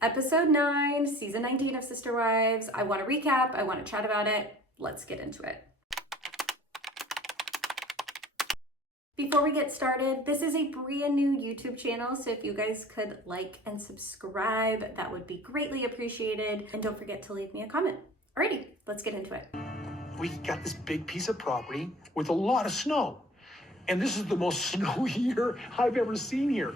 Episode 9, season 19 of Sister Wives. I want to recap. I want to chat about it. Let's get into it. Before we get started, this is a brand new YouTube channel, so if you guys could like and subscribe, that would be greatly appreciated. And don't forget to leave me a comment. Alrighty, let's get into it. We got this big piece of property with a lot of snow. And this is the most snowy year I've ever seen here.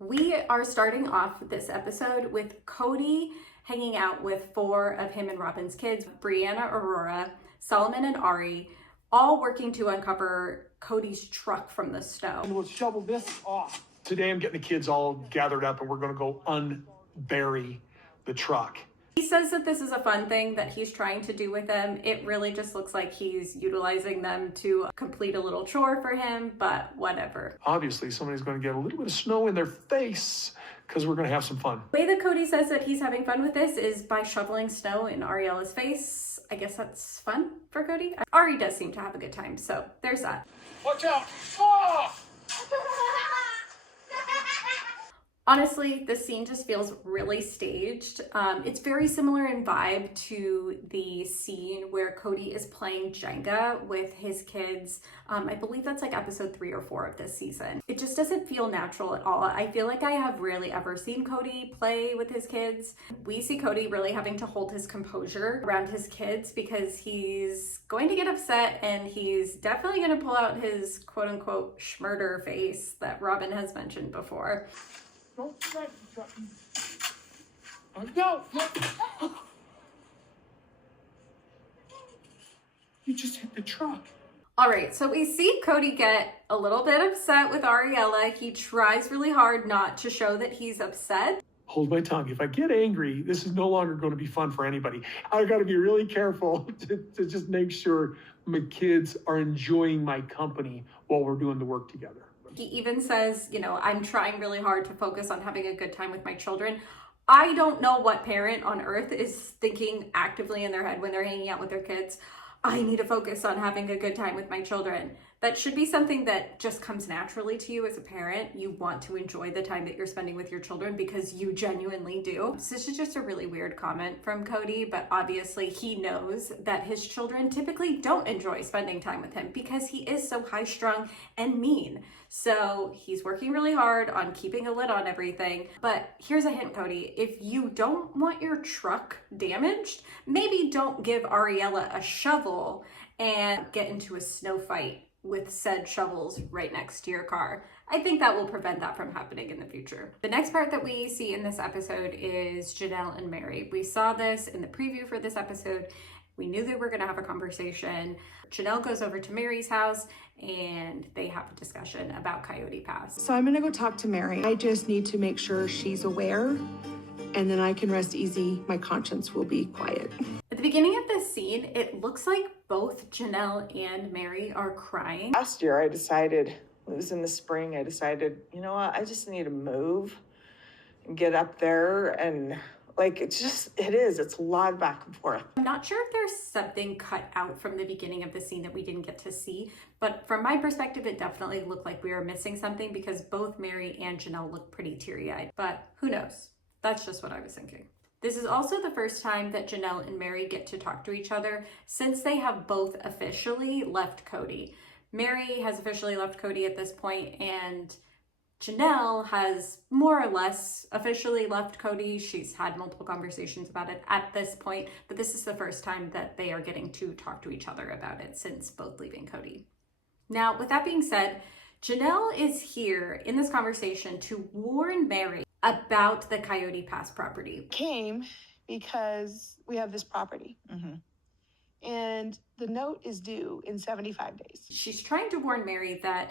We are starting off this episode with Kody hanging out with 4 of him and Robin's kids, Brianna, Aurora, Solomon, and Ari, all working to uncover Kody's truck from the snow. And we'll shovel this off. Today I'm getting the kids all gathered up and we're gonna go unbury the truck. He says that this is a fun thing that he's trying to do with them. It really just looks like he's utilizing them to complete a little chore for him, but whatever. Obviously somebody's gonna get a little bit of snow in their face because we're gonna have some fun. The way that Kody says that he's having fun with this is by shoveling snow in Ariella's face. I guess that's fun for Kody. Ari does seem to have a good time, so there's that. Watch out! Oh! Honestly, this scene just feels really staged. It's very similar in vibe to the scene where Kody is playing Jenga with his kids. I believe that's like episode 3 or 4 of this season. It just doesn't feel natural at all. I feel like I have rarely ever seen Kody play with his kids. We see Kody really having to hold his composure around his kids because he's going to get upset and he's definitely going to pull out his quote unquote schmurder face that Robin has mentioned before. Don't try to drop me. No! You just hit the truck. All right, so we see Kody get a little bit upset with Ariella. He tries really hard not to show that he's upset. Hold my tongue. If I get angry, this is no longer going to be fun for anybody. I got to be really careful to just make sure my kids are enjoying my company while we're doing the work together. He even says, you know, I'm trying really hard to focus on having a good time with my children. I don't know what parent on earth is thinking actively in their head when they're hanging out with their kids. I need to focus on having a good time with my children. That should be something that just comes naturally to you as a parent. You want to enjoy the time that you're spending with your children because you genuinely do. So this is just a really weird comment from Kody, but obviously he knows that his children typically don't enjoy spending time with him because he is so high-strung and mean. So he's working really hard on keeping a lid on everything. But here's a hint, Kody. If you don't want your truck damaged, maybe don't give Ariella a shovel and get into a snow fight with said shovels right next to your car. I think that will prevent that from happening in the future. The next part that we see in this episode is Janelle and Meri. We saw this in the preview for this episode. We knew they were gonna have a conversation. Janelle goes over to Meri's house and they have a discussion about Coyote Pass. So I'm gonna go talk to Meri. I just need to make sure she's aware and then I can rest easy. My conscience will be quiet. At the beginning of this scene, it looks like both Janelle and Meri are crying. Last year I decided, it was in the spring, I decided, you know what, I just need to move and get up there and like, it's a lot of back and forth. I'm not sure if there's something cut out from the beginning of the scene that we didn't get to see, but from my perspective, it definitely looked like we were missing something because both Meri and Janelle look pretty teary-eyed, but who knows? That's just what I was thinking. This is also the first time that Janelle and Meri get to talk to each other since they have both officially left Kody. Meri has officially left Kody at this point, and Janelle has more or less officially left Kody. She's had multiple conversations about it at this point, but this is the first time that they are getting to talk to each other about it since both leaving Kody. Now, with that being said, Janelle is here in this conversation to warn Meri about the Coyote Pass property. Came because we have this property. And the note is due in 75 days. She's trying to warn Meri that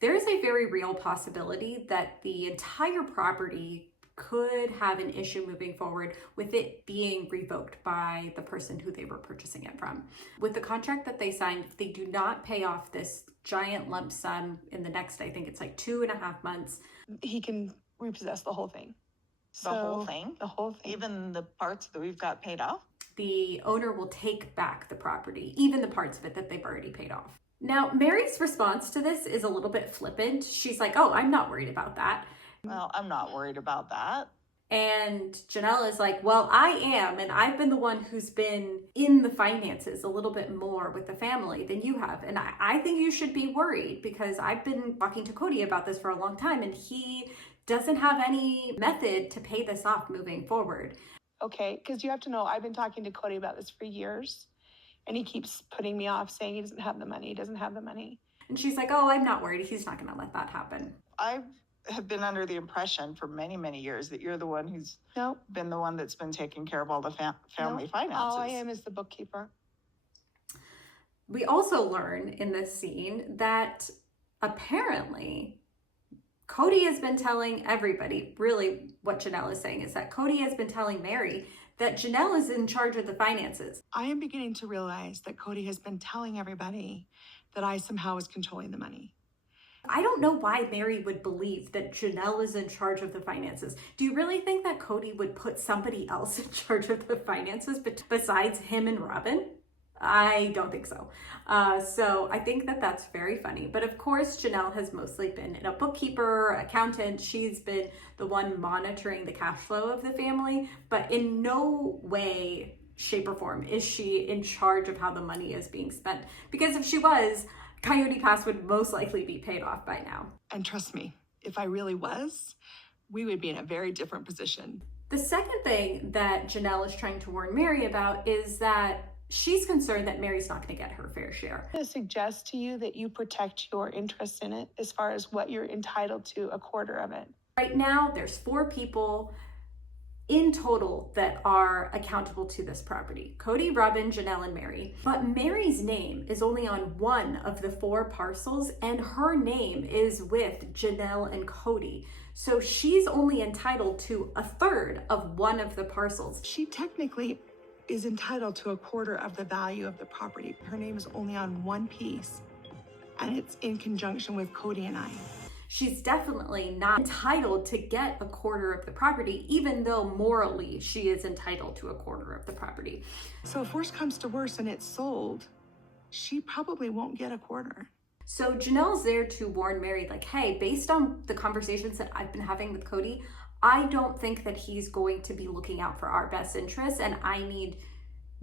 there is a very real possibility that the entire property could have an issue moving forward with it being revoked by the person who they were purchasing it from. With the contract that they signed, if they do not pay off this giant lump sum in the next, I think it's like 2.5 months. He can repossess the whole thing. The whole thing? The whole thing. Even the parts that we've got paid off? The owner will take back the property, even the parts of it that they've already paid off. Now, Meri's response to this is a little bit flippant. She's like, oh, I'm not worried about that. Well, I'm not worried about that. And Janelle is like, well, I am, and I've been the one who's been in the finances a little bit more with the family than you have. And I think you should be worried because I've been talking to Kody about this for a long time, and he doesn't have any method to pay this off moving forward. Okay, because you have to know, I've been talking to Kody about this for years, and he keeps putting me off, saying he doesn't have the money, he doesn't have the money. And she's like, oh, I'm not worried. He's not going to let that happen. I have been under the impression for many, many years that you're the one who's No, been the one that's been taking care of all the family no, finances. all I am is the bookkeeper. We also learn in this scene that apparently Kody has been telling everybody, really what Janelle is saying is that Kody has been telling Meri that Janelle is in charge of the finances. I am beginning to realize that Kody has been telling everybody that I somehow was controlling the money. I don't know why Meri would believe that Janelle is in charge of the finances. Do you really think that Kody would put somebody else in charge of the finances besides him and Robin? I don't think so. So I think that that's very funny. But of course, Janelle has mostly been a bookkeeper, accountant. She's been the one monitoring the cash flow of the family, but in no way, shape, or form is she in charge of how the money is being spent. Because if she was, Coyote Pass would most likely be paid off by now. And trust me, if I really was, we would be in a very different position. The second thing that Janelle is trying to warn Meri about is that she's concerned that Meri's not going to get her fair share. I'm going to suggest to you that you protect your interest in it as far as what you're entitled to, a quarter of it. Right now, there's 4 people in total that are accountable to this property. Kody, Robin, Janelle, and Meri. But Meri's name is only on one of the 4 parcels, and her name is with Janelle and Kody. So she's only entitled to a third of one of the parcels. She technically is entitled to a quarter of the value of the property. Her name is only on one piece, and it's in conjunction with Kody and I. She's definitely not entitled to get a quarter of the property, even though morally she is entitled to a quarter of the property. So if worse comes to worse and it's sold, she probably won't get a quarter. So Janelle's there to warn Meri, like, hey, based on the conversations that I've been having with Kody, I don't think that he's going to be looking out for our best interests, and I need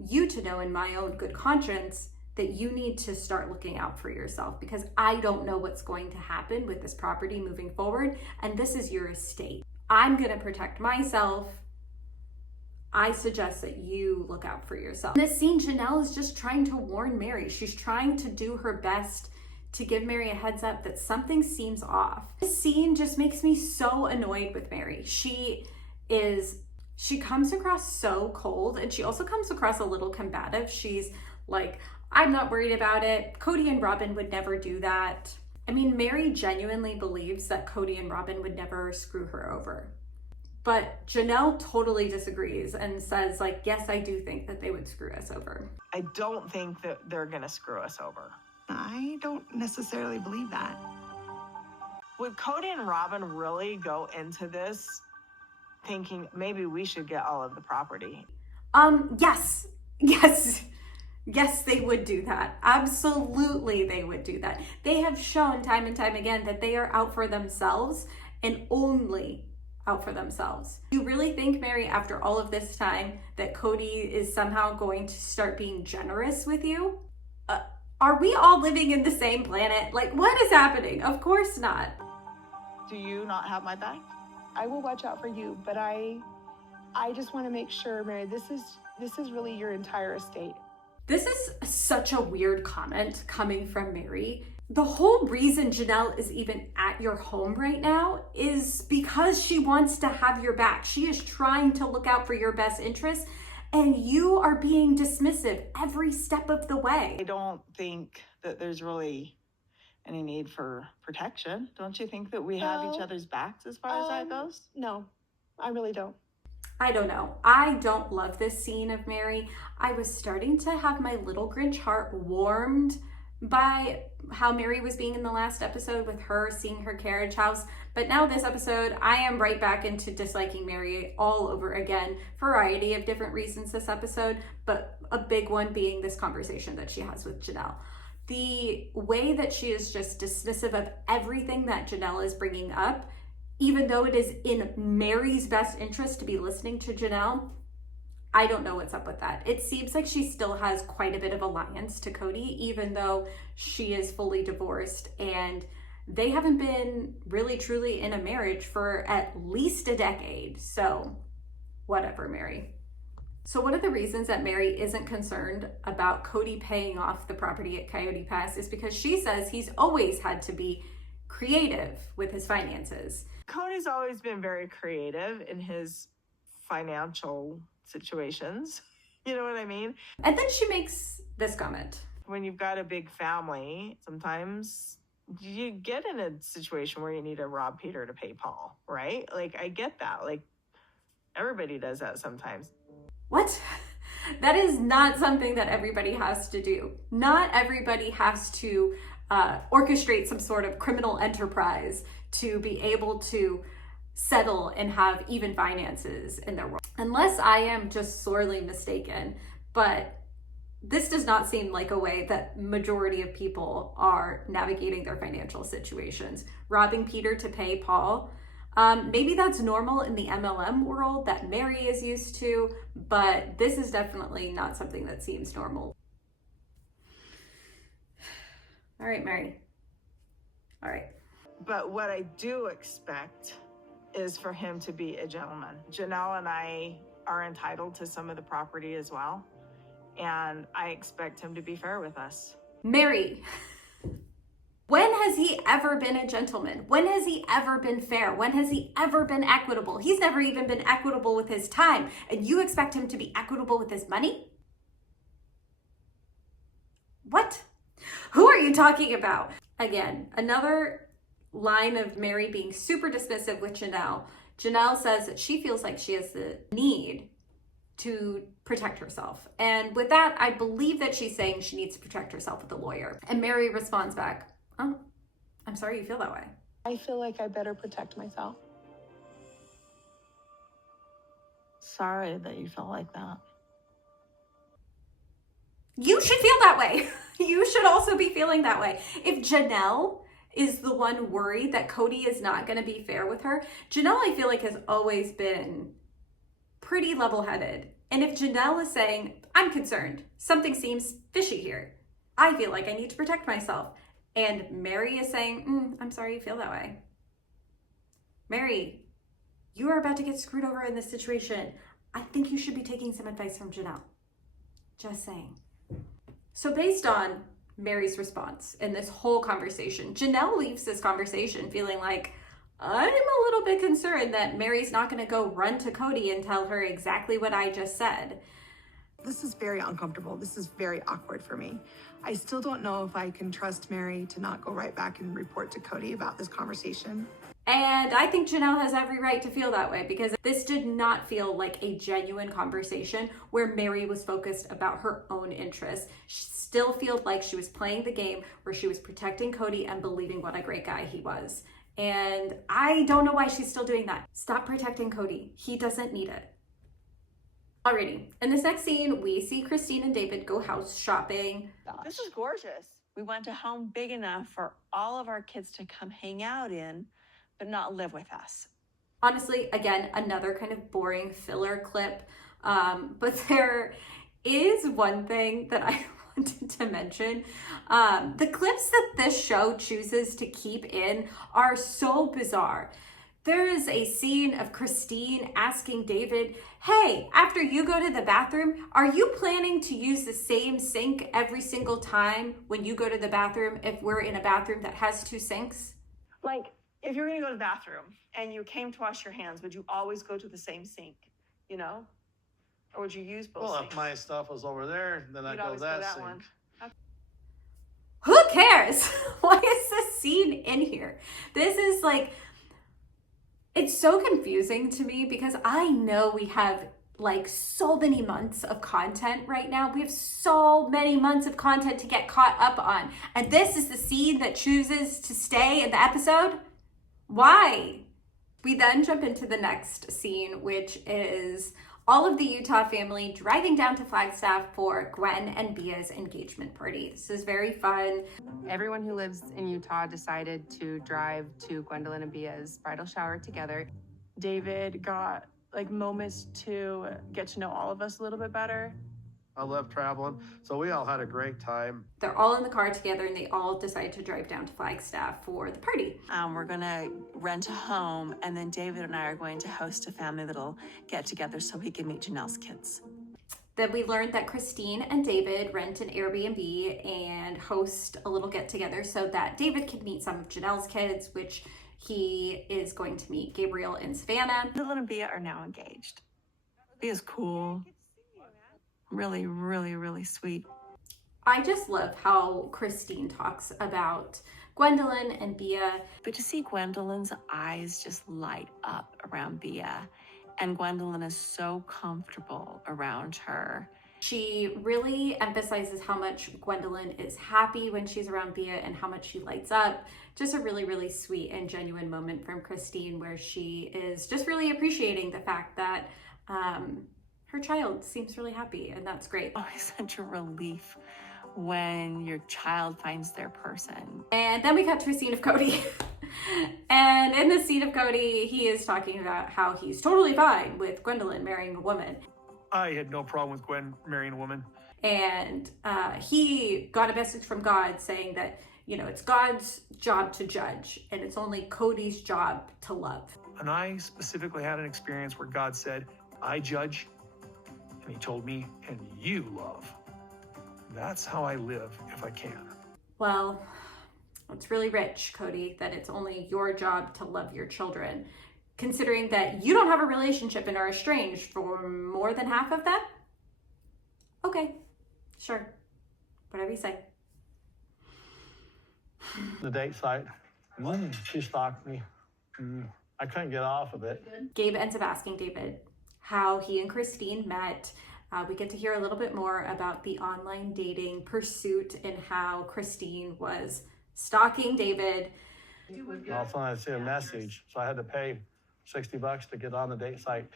you to know in my own good conscience that you need to start looking out for yourself, because I don't know what's going to happen with this property moving forward, and this is your estate. I'm going to protect myself. I suggest that you look out for yourself. In this scene, Janelle is just trying to warn Meri. She's trying to do her best to give Meri a heads up that something seems off. This scene just makes me so annoyed with Meri. She comes across so cold, and she also comes across a little combative. She's like, I'm not worried about it. Kody and Robin would never do that. I mean, Meri genuinely believes that Kody and Robin would never screw her over. But Janelle totally disagrees and says, like, yes, I do think that they would screw us over. I don't think that they're going to screw us over. I don't necessarily believe that. Would Kody and Robin really go into this thinking maybe we should get all of the property? Yes, they would do that. Absolutely, they would do that. They have shown time and time again that they are out for themselves and only out for themselves. You really think, Meri, after all of this time, that Kody is somehow going to start being generous with you? Are we all living in the same planet? Like, what is happening? Of course not. Do you not have my back? I will watch out for you, but I just want to make sure, Meri, this is really your entire estate. This is such a weird comment coming from Meri. The whole reason Janelle is even at your home right now is because she wants to have your back. She is trying to look out for your best interests, and you are being dismissive every step of the way. I don't think that there's really any need for protection. Don't you think that we have each other's backs as far as that goes? No, I really don't. I don't know. I don't love this scene of Meri. I was starting to have my little Grinch heart warmed by how Meri was being in the last episode with her seeing her carriage house. But now this episode, I am right back into disliking Meri all over again. Variety of different reasons this episode, but a big one being this conversation that she has with Janelle. The way that she is just dismissive of everything that Janelle is bringing up even though it is in Meri's best interest to be listening to Janelle, I don't know what's up with that. It seems like she still has quite a bit of alliance to Kody, even though she is fully divorced and they haven't been really truly in a marriage for at least a decade. So whatever, Meri. So one of the reasons that Meri isn't concerned about Kody paying off the property at Coyote Pass is because she says he's always had to be creative with his finances. Cody's always been very creative in his financial situations. You know what I mean? And then she makes this comment. When you've got a big family, sometimes you get in a situation where you need to rob Peter to pay Paul, right? Like, I get that. Like, everybody does that sometimes. What? That is not something that everybody has to do. Not everybody has to orchestrate some sort of criminal enterprise to be able to settle and have even finances in their world. Unless I am just sorely mistaken, but this does not seem like a way that majority of people are navigating their financial situations. Robbing Peter to pay Paul, maybe that's normal in the MLM world that Meri is used to, but this is definitely not something that seems normal. All right, Meri. All right. But what I do expect is for him to be a gentleman. Janelle and I are entitled to some of the property as well, and I expect him to be fair with us. Meri, when has he ever been a gentleman? When has he ever been fair? When has he ever been equitable? He's never even been equitable with his time, and you expect him to be equitable with his money? What? Who are you talking about? Again, another line of Meri being super dismissive with Janelle. Janelle says that she feels like she has the need to protect herself. And with that, I believe that she's saying she needs to protect herself with a lawyer. And Meri responds back, "Oh, I'm sorry you feel that way." I feel like I better protect myself. Sorry that you feel like that. You should feel that way. You should also be feeling that way. If Janelle is the one worried that Kody is not going to be fair with her, Janelle, I feel like, has always been pretty level-headed. And if Janelle is saying, I'm concerned, something seems fishy here, I feel like I need to protect myself, and Meri is saying, I'm sorry you feel that way. Meri, you are about to get screwed over in this situation. I think you should be taking some advice from Janelle. Just saying. So based on Meri's response in this whole conversation, Janelle leaves this conversation feeling like, I'm a little bit concerned that Meri's not going to go run to Kody and tell her exactly what I just said. This is very uncomfortable. This is very awkward for me. I still don't know if I can trust Meri to not go right back and report to Kody about this conversation. And I think Janelle has every right to feel that way, because this did not feel like a genuine conversation where Meri was focused about her own interests. She still felt like she was playing the game where she was protecting Kody and believing what a great guy he was. And I don't know why she's still doing that. Stop protecting Kody. He doesn't need it. Alrighty, in this next scene, we see Kody and David go house shopping. This is gorgeous. We want a home big enough for all of our kids to come hang out in, but not live with us. Honestly, again, another kind of boring filler clip. But there is one thing that I wanted to mention. The clips that this show chooses to keep in are so bizarre. There is a scene of Kody asking David, hey, after you go to the bathroom, are you planning to use the same sink every single time when you go to the bathroom if we're in a bathroom that has two sinks? Like, if you're going to go to the bathroom and you came to wash your hands, would you always go to the same sink, you know? Or would you use both Well, sinks? if my stuff was over there, then I'd You'd go always that go that sink. one. Who cares? Why is this scene in here? This is like, it's so confusing to me because I know we have like so many months of content right now. We have so many months of content to get caught up on. And this is the scene that chooses to stay in the episode? Why? We then jump into the next scene, which is all of the Utah family driving down to Flagstaff for Gwen and Bia's engagement party. This is very fun. Everyone who lives in Utah decided to drive to Gwendolyn and Bia's bridal shower together. David got like moments to get to know all of us a little bit better. I love traveling, so we all had a great time. They're all in the car together and they all decided to drive down to Flagstaff for the party. We're gonna rent a home, and then David and I are going to host a family that'll get together so he can meet Janelle's kids. Then we learned that Christine and David rent an Airbnb and host a little get together so that David can meet some of Janelle's kids, which he is going to meet Gabriel and Savannah. Gwendolyn and Bia are now engaged. Bia's cool. Really, really, really sweet. I just love how Christine talks about Gwendolyn and Bia. But to see Gwendolyn's eyes just light up around Bia, and Gwendolyn is so comfortable around her. She really emphasizes how much Gwendolyn is happy when she's around Bia and how much she lights up. Just a really, really sweet and genuine moment from Christine where she is just really appreciating the fact that her child seems really happy, and that's great. Always such a relief when your child finds their person. And then we cut to a scene of Kody. And in the scene of Kody, he is talking about how he's totally fine with Gwendolyn marrying a woman. I had no problem with Gwen marrying a woman. And he got a message from God saying that, you know, it's God's job to judge, and it's only Kody's job to love. And I specifically had an experience where God said, I judge, and he told me, and you love. That's how I live if I can. Well, it's really rich, Kody, that it's only your job to love your children, considering that you don't have a relationship and are estranged for more than half of them. Okay, sure, whatever you say. The date site, she stalked me. I couldn't get off of it. Gabe ends up asking David how he and Christine met. We get to hear a little bit more about the online dating pursuit and how Christine was stalking David. All of a sudden I see a message, so I had to pay $60 to get on the date site.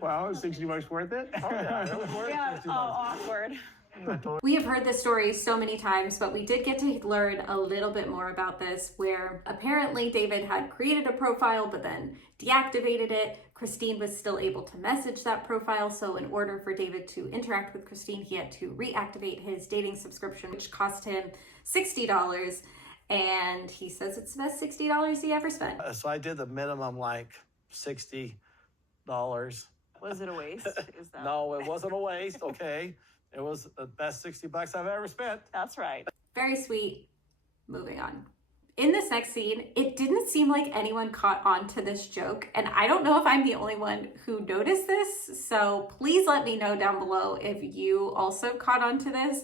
Wow, is $60 worth it? Oh yeah, it was worth $60. Awkward. We have heard this story so many times, but we did get to learn a little bit more about this, where apparently David had created a profile but then deactivated it. Christine was still able to message that profile, so in order for David to interact with Christine, he had to reactivate his dating subscription, which cost him $60, and he says it's the best $60 he ever spent. So I did the minimum, like $60. Was it a waste? Is that... No, it wasn't a waste, okay? It was the best $60 I've ever spent. That's right. Very sweet. Moving on. In this next scene, it didn't seem like anyone caught on to this joke, and I don't know if I'm the only one who noticed this, so please let me know down below if you also caught on to this.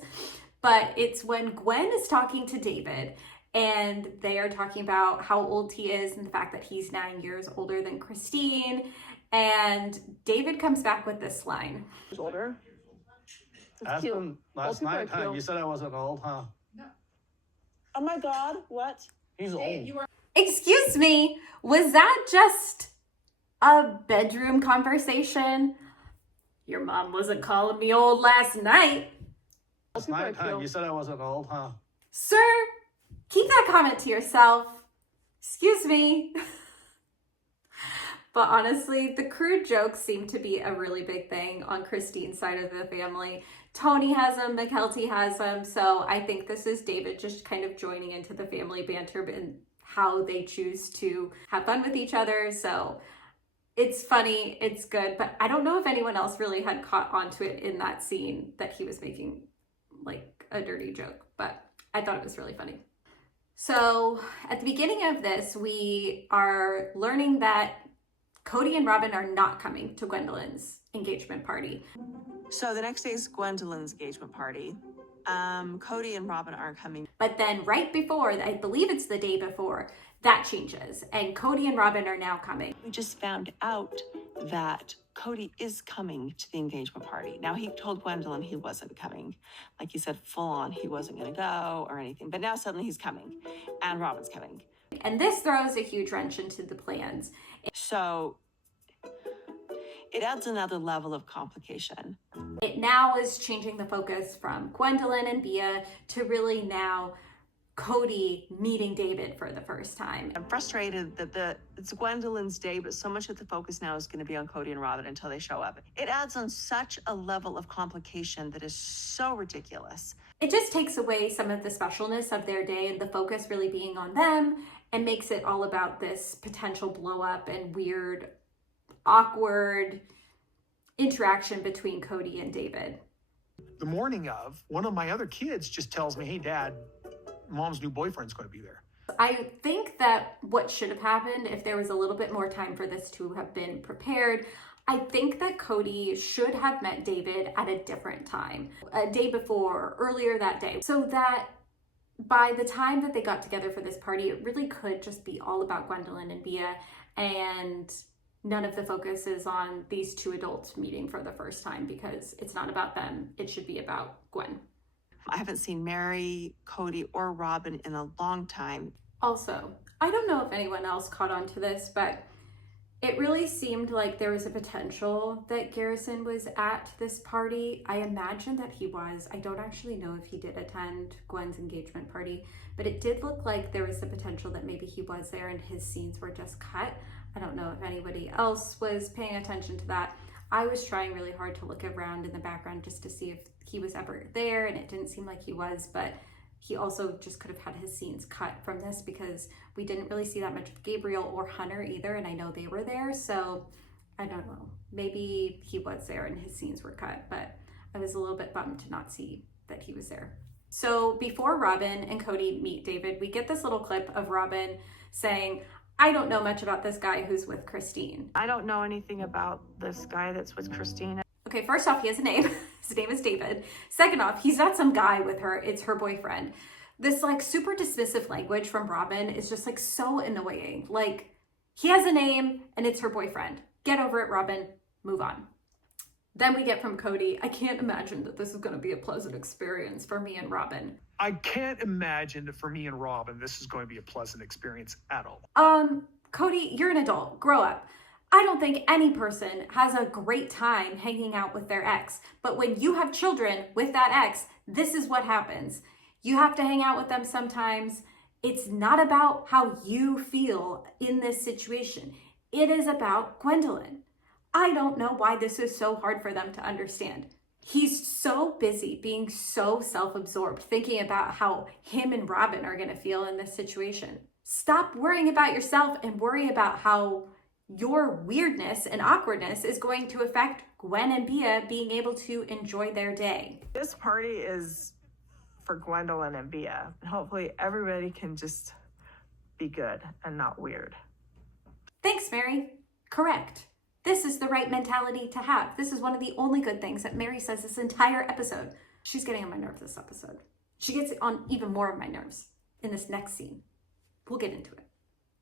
But it's when Gwen is talking to David, and they are talking about how old he is and the fact that he's 9 years older than Christine, and David comes back with this line. He's older. Asked him last night, huh? You said I wasn't old, huh? Oh my God, what? He's old. Excuse me, was that just a bedroom conversation? Your mom wasn't calling me old last night. Last night, huh? You said I wasn't old, huh? Sir, keep that comment to yourself. Excuse me. But honestly, the crude jokes seem to be a really big thing on Christine's side of the family. Tony has them, McKelty has them, so I think this is David just kind of joining into the family banter and how they choose to have fun with each other. So it's funny, it's good, but I don't know if anyone else really had caught onto it in that scene that he was making like a dirty joke, but I thought it was really funny. So at the beginning of this, we are learning that Kody and Robin are not coming to Gwendolyn's engagement party. So the next day is Gwendolyn's engagement party. Kody and Robin aren't coming. But then right before, I believe it's the day before, that changes. And Kody and Robin are now coming. We just found out that Kody is coming to the engagement party. Now, he told Gwendolyn he wasn't coming. Like he said, full on, he wasn't going to go or anything. But now suddenly he's coming and Robin's coming. And this throws a huge wrench into the plans. So it adds another level of complication. It now is changing the focus from Gwendolyn and Bia to really now Kody meeting David for the first time. I'm frustrated that it's Gwendolyn's day, but so much of the focus now is going to be on Kody and Robin until they show up. It adds on such a level of complication that is so ridiculous. It just takes away some of the specialness of their day and the focus really being on them and makes it all about this potential blow up and weird, awkward interaction between Kody and David. The morning of, one of my other kids just tells me, hey, Dad, Mom's new boyfriend's going to be there. I think that what should have happened, if there was a little bit more time for this to have been prepared, I think that Kody should have met David at a different time, a day before, earlier that day, so that by the time that they got together for this party, it really could just be all about Gwendolyn and Bia, and none of the focus is on these two adults meeting for the first time, because it's not about them. It should be about Gwen. I haven't seen Meri, Kody, or Robin in a long time. Also, I don't know if anyone else caught on to this, but it really seemed like there was a potential that Garrison was at this party. I imagine that he was. I don't actually know if he did attend Gwen's engagement party, but it did look like there was the potential that maybe he was there and his scenes were just cut. I don't know if anybody else was paying attention to that. I was trying really hard to look around in the background just to see if he was ever there, and it didn't seem like he was, but he also just could have had his scenes cut from this because we didn't really see that much of Gabriel or Hunter either, and I know they were there, so I don't know. Maybe he was there and his scenes were cut, but I was a little bit bummed to not see that he was there. So before Robin and Kody meet David, we get this little clip of Robin saying, I don't know much about this guy who's with Christine. I don't know anything about this guy that's with Christine. Okay, first off, he has a name. His name is David. Second off, he's not some guy with her. It's her boyfriend. This like super dismissive language from Robin is just like so annoying. Like, he has a name and it's her boyfriend. Get over it, Robin. Move on. Then we get from Kody, I can't imagine that this is going to be a pleasant experience for me and Robin. I can't imagine that for me and Robin, this is going to be a pleasant experience at all. Kody, you're an adult. Grow up. I don't think any person has a great time hanging out with their ex. But when you have children with that ex, this is what happens. You have to hang out with them sometimes. It's not about how you feel in this situation. It is about Gwendolyn. I don't know why this is so hard for them to understand. He's so busy being so self-absorbed, thinking about how him and Robin are going to feel in this situation. Stop worrying about yourself and worry about how your weirdness and awkwardness is going to affect Gwen and Bia being able to enjoy their day. This party is for Gwendolyn and Bia. Hopefully everybody can just be good and not weird. Thanks, Meri. Correct. This is the right mentality to have. This is one of the only good things that Meri says this entire episode. She's getting on my nerves this episode. She gets on even more of my nerves in this next scene. We'll get into it.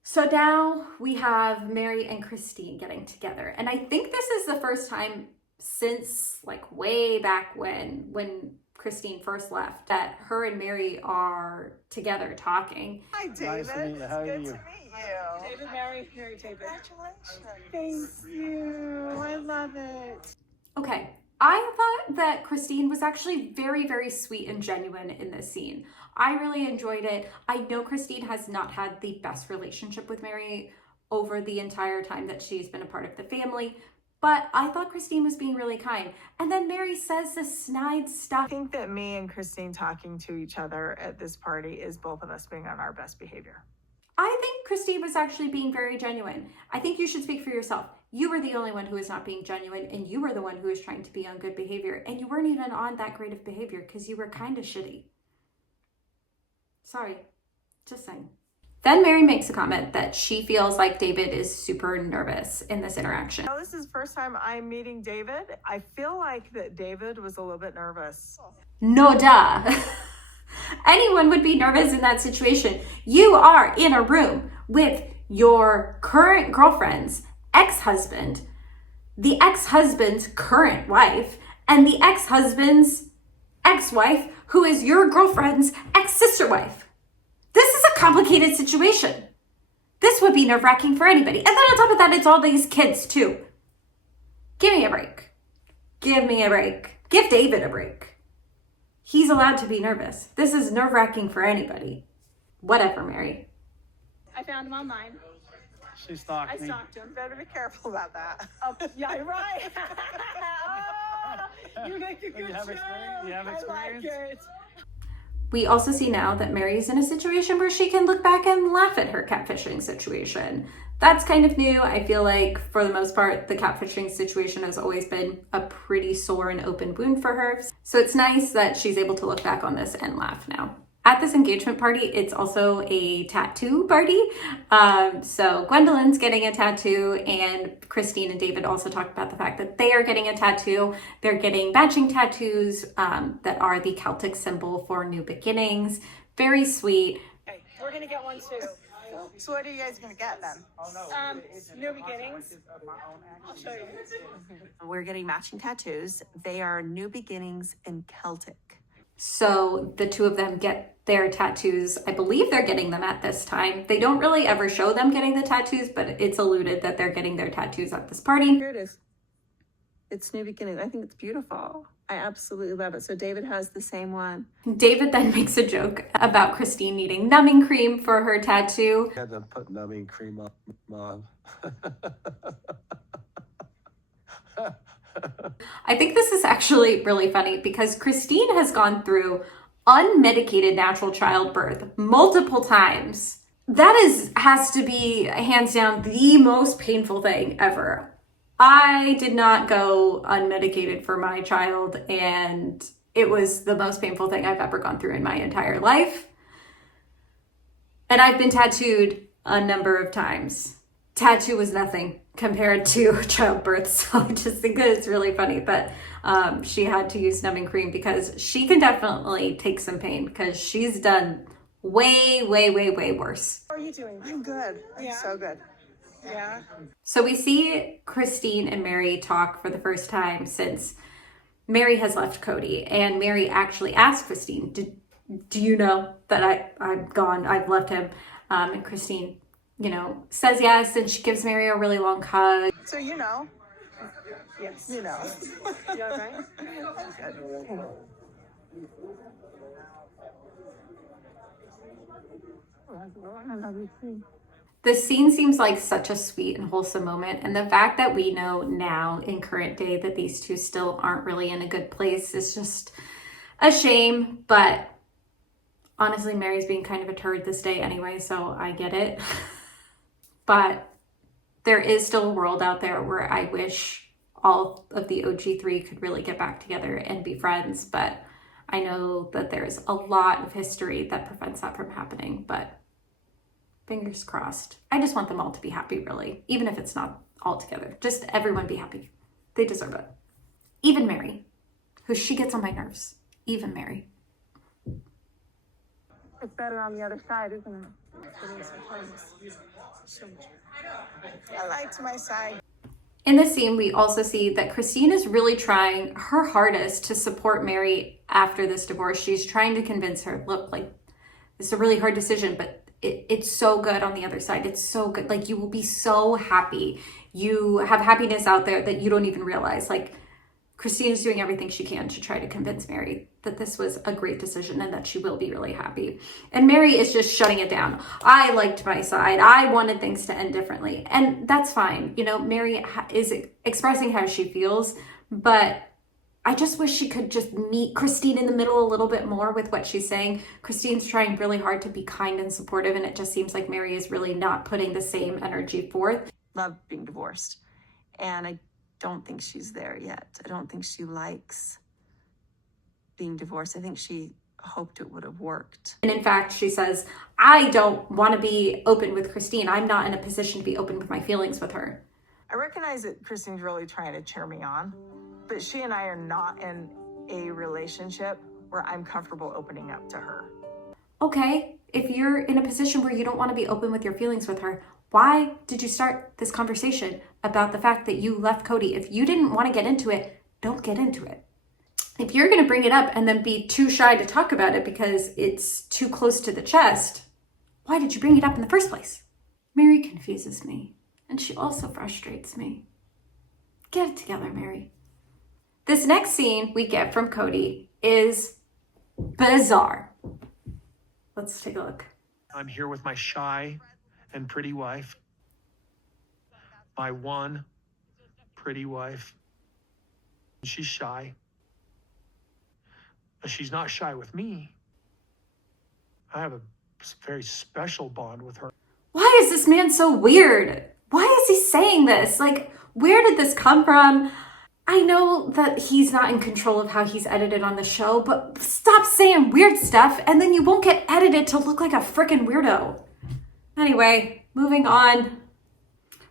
So now we have Meri and Christine getting together. And I think this is the first time since like way back when Christine first left that her and Meri are together talking. Hi, David. Nice to meet you. How are Good you? to meet you. David, Meri, David. Thank you. I love it. Okay, I thought that Christine was actually very, very sweet and genuine in this scene. I really enjoyed it. I know Christine has not had the best relationship with Meri over the entire time that she's been a part of the family, but I thought Christine was being really kind. And then Meri says this snide stuff. I think that me and Christine talking to each other at this party is both of us being on our best behavior. I think Christine was actually being very genuine. I think you should speak for yourself. You were the only one who was not being genuine, and you were the one who was trying to be on good behavior, and you weren't even on that great of behavior because you were kind of shitty. Sorry, just saying. Then Meri makes a comment that she feels like David is super nervous in this interaction. Now, this is the first time I'm meeting David. I feel like that David was a little bit nervous. No duh. Anyone would be nervous in that situation. You are in a room with your current girlfriend's ex-husband, the ex-husband's current wife, and the ex-husband's ex-wife, who is your girlfriend's ex-sister wife. This is a complicated situation. This would be nerve-wracking for anybody. And then on top of that, it's all these kids too. Give me a break. Give me a break. Give David a break. He's allowed to be nervous. This is nerve-wracking for anybody. Whatever, Meri. I found him online. She stalked I me. stalked him. Better be careful about that. Oh, yeah, you're right. Oh, you make a good You have joke. experience? You have I like experience? it. We also see now that Meri's in a situation where she can look back and laugh at her catfishing situation. That's kind of new. I feel like for the most part, the catfishing situation has always been a pretty sore and open wound for her. So it's nice that she's able to look back on this and laugh now. At this engagement party, it's also a tattoo party. So Gwendolyn's getting a tattoo, and Christine and David also talked about the fact that they are getting a tattoo. They're getting matching tattoos that are the Celtic symbol for new beginnings. Very sweet. Okay, we're gonna get one too. So what are you guys gonna get then? New beginnings. I'll show you. We're getting matching tattoos. They are new beginnings in Celtic. So the two of them get their tattoos. I believe they're getting them at this time. They don't really ever show them getting the tattoos, but it's alluded that they're getting their tattoos at this party. Here it is. It's new beginnings. I think it's beautiful. I absolutely love it. So David has the same one. David then makes a joke about Christine needing numbing cream for her tattoo. Had to put numbing cream on. I think this is actually really funny because Christine has gone through unmedicated natural childbirth multiple times. That has to be hands down the most painful thing ever. I did not go unmedicated for my child, and it was the most painful thing I've ever gone through in my entire life. And I've been tattooed a number of times. Tattoo was nothing compared to childbirth, so I just think that it's really funny that she had to use numbing cream because she can definitely take some pain because she's done way, way, way, way worse. How are you doing? I'm good. I'm so good. Yeah. So we see Christine and Meri talk for the first time since Meri has left Kody, and Meri actually asked Christine, do you know that I'm gone, I've left him? And Christine, says yes, and she gives Meri a really long hug. So you know. Yes. You know. You all right? This scene seems like such a sweet and wholesome moment, and the fact that we know now in current day that these two still aren't really in a good place is just a shame, but honestly, Meri's being kind of a turd this day anyway, so I get it. But there is still a world out there where I wish all of the OG3 could really get back together and be friends, but I know that there's a lot of history that prevents that from happening, but fingers crossed. I just want them all to be happy, really, even if it's not all together. Just everyone be happy. They deserve it. Even Meri, who she gets on my nerves. Even Meri. It's better on the other side, isn't it? I liked my side. In this scene, we also see that Christine is really trying her hardest to support Meri after this divorce. She's trying to convince her, look, like, it's a really hard decision, but it's so good on the other side. It's so good. Like, you will be so happy. You have happiness out there that you don't even realize. Like, Christine is doing everything she can to try to convince Meri that this was a great decision and that she will be really happy. And Meri is just shutting it down. I liked my side. I wanted things to end differently. And that's fine. Meri is expressing how she feels, but I just wish she could just meet Christine in the middle a little bit more with what she's saying. Christine's trying really hard to be kind and supportive, and it just seems like Meri is really not putting the same energy forth. Love being divorced. And I don't think she's there yet. I don't think she likes being divorced. I think she hoped it would have worked. And in fact, she says, I don't want to be open with Christine. I'm not in a position to be open with my feelings with her. I recognize that Christine's really trying to cheer me on, but she and I are not in a relationship where I'm comfortable opening up to her. Okay, if you're in a position where you don't want to be open with your feelings with her, why did you start this conversation about the fact that you left Kody? If you didn't want to get into it, don't get into it. If you're going to bring it up and then be too shy to talk about it because it's too close to the chest, why did you bring it up in the first place? Meri confuses me, and she also frustrates me. Get it together, Meri. This next scene we get from Kody is bizarre. Let's take a look. I'm here with my shy and pretty wife. My one pretty wife. She's shy. But she's not shy with me. I have a very special bond with her. Why is this man so weird? Why is he saying this? Like, where did this come from? I know that he's not in control of how he's edited on the show, but stop saying weird stuff and then you won't get edited to look like a freaking weirdo. Anyway, moving on.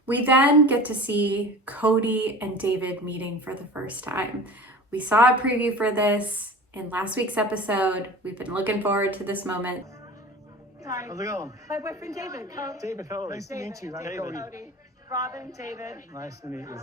We then get to see Kody and David meeting for the first time. We saw a preview for this in last week's episode. We've been looking forward to this moment. How's it going? My boyfriend David. David, Cody. Nice to meet you. I'm Cody. Robin, David. Nice to meet you.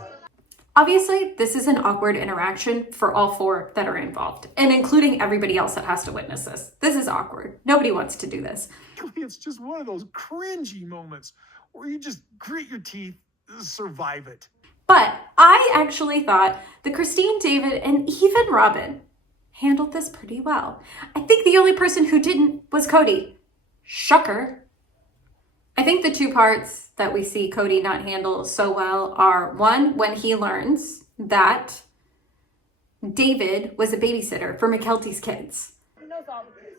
Obviously, this is an awkward interaction for all four that are involved, and including everybody else that has to witness this. This is awkward. Nobody wants to do this. It's just one of those cringy moments where you just grit your teeth, survive it. But I actually thought that Christine, David, and even Robin handled this pretty well. I think the only person who didn't was Kody. Shocker. I think the two parts that we see Kody not handle so well are, one, when he learns that David was a babysitter for McKelty's kids.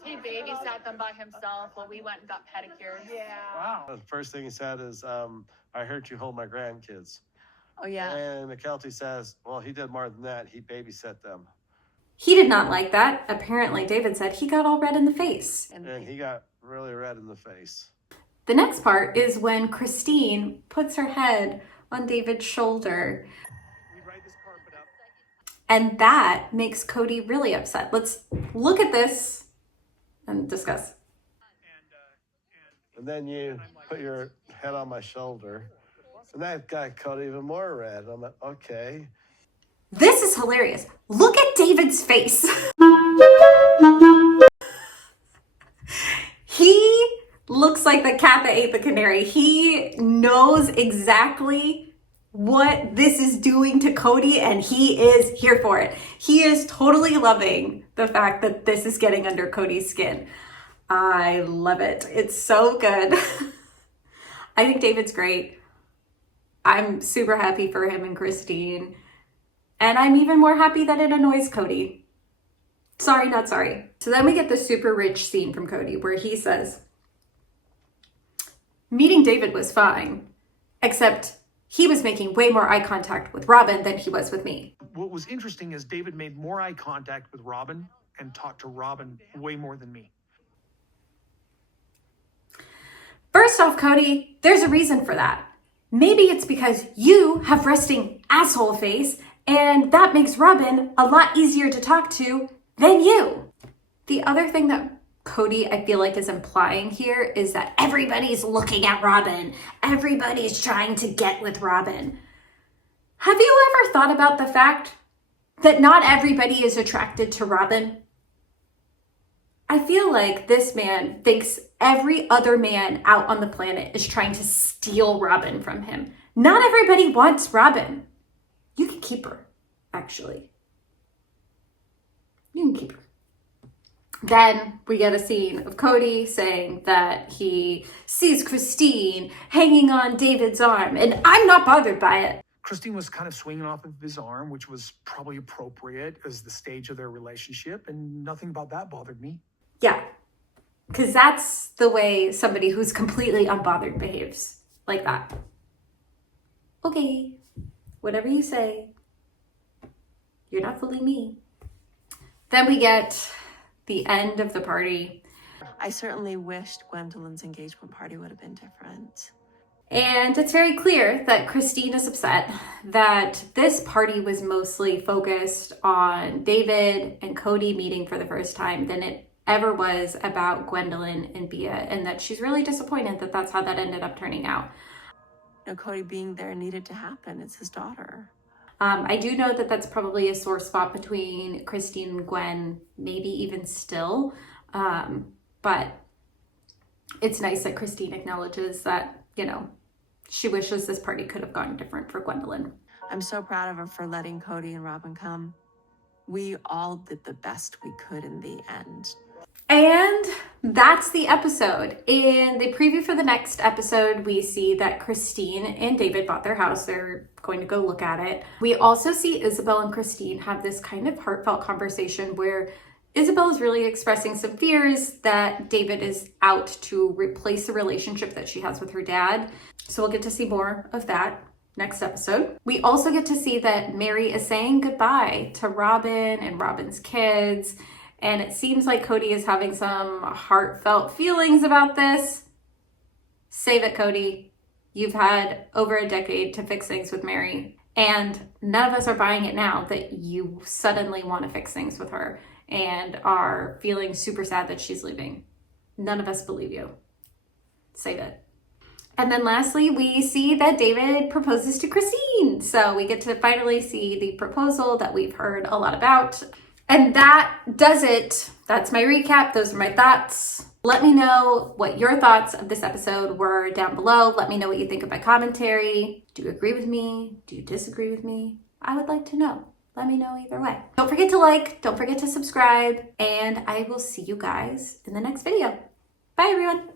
He babysat them by himself while we went and got pedicures. Yeah. Wow. The first thing he said is, I heard you hold my grandkids. Oh, yeah. And McKelty says, well, he did more than that. He babysat them. He did not like that. Apparently, David said he got all red in the face. And he got really red in the face. The next part is when Christine puts her head on David's shoulder. And that makes Kody really upset. Let's look at this and discuss. And then you put your head on my shoulder. And that got Cody even more red. I'm like, okay. This is hilarious. Look at David's face. He looks like the cat that ate the canary. He knows exactly what this is doing to Kody, and he is here for it. He is totally loving the fact that this is getting under Cody's skin. I love it. It's so good. I think David's great. I'm super happy for him and Christine. And I'm even more happy that it annoys Kody. Sorry, not sorry. So then we get the super rich scene from Kody where he says, meeting David was fine, except he was making way more eye contact with Robin than he was with me. What was interesting is David made more eye contact with Robin and talked to Robin way more than me. First off, Kody, there's a reason for that. Maybe it's because you have resting asshole face, and that makes Robin a lot easier to talk to than you. The other thing that Kody, I feel like, is implying here is that everybody's looking at Robin. Everybody's trying to get with Robin. Have you ever thought about the fact that not everybody is attracted to Robin? I feel like this man thinks every other man out on the planet is trying to steal Robin from him. Not everybody wants Robin. You can keep her, actually. You can keep her. Then we get a scene of Kody saying that he sees Christine hanging on David's arm, and I'm not bothered by it. Christine was kind of swinging off of his arm, which was probably appropriate as the stage of their relationship, and nothing about that bothered me. Yeah, because that's the way somebody who's completely unbothered behaves, like that. Okay, whatever you say. You're not fooling me. Then we get the end of the party. I certainly wished Gwendolyn's engagement party would have been different. And it's very clear that Christine is upset that this party was mostly focused on David and Kody meeting for the first time than it ever was about Gwendolyn and Bia, and that she's really disappointed that that's how that ended up turning out. You know, Kody being there needed to happen. It's his daughter. I do know that that's probably a sore spot between Christine and Gwen, maybe even still. But it's nice that Christine acknowledges that, you know, she wishes this party could have gone different for Gwendolyn. I'm so proud of her for letting Kody and Robin come. We all did the best we could in the end. And that's the episode. In the preview for the next episode, we see that Christine and David bought their house. They're going to go look at it. We also see Isabel and Christine have this kind of heartfelt conversation where Isabel is really expressing some fears that David is out to replace the relationship that she has with her dad. So we'll get to see more of that next episode. We also get to see that Meri is saying goodbye to Robin and Robin's kids. And it seems like Kody is having some heartfelt feelings about this. Save it, Kody. You've had over a decade to fix things with Meri. And none of us are buying it now that you suddenly want to fix things with her and are feeling super sad that she's leaving. None of us believe you. Save it. And then lastly, we see that David proposes to Christine. So we get to finally see the proposal that we've heard a lot about. And that does it. That's my recap. Those are my thoughts. Let me know what your thoughts of this episode were down below. Let me know what you think of my commentary. Do you agree with me? Do you disagree with me? I would like to know. Let me know either way. Don't forget to like, don't forget to subscribe, and I will see you guys in the next video. Bye, everyone.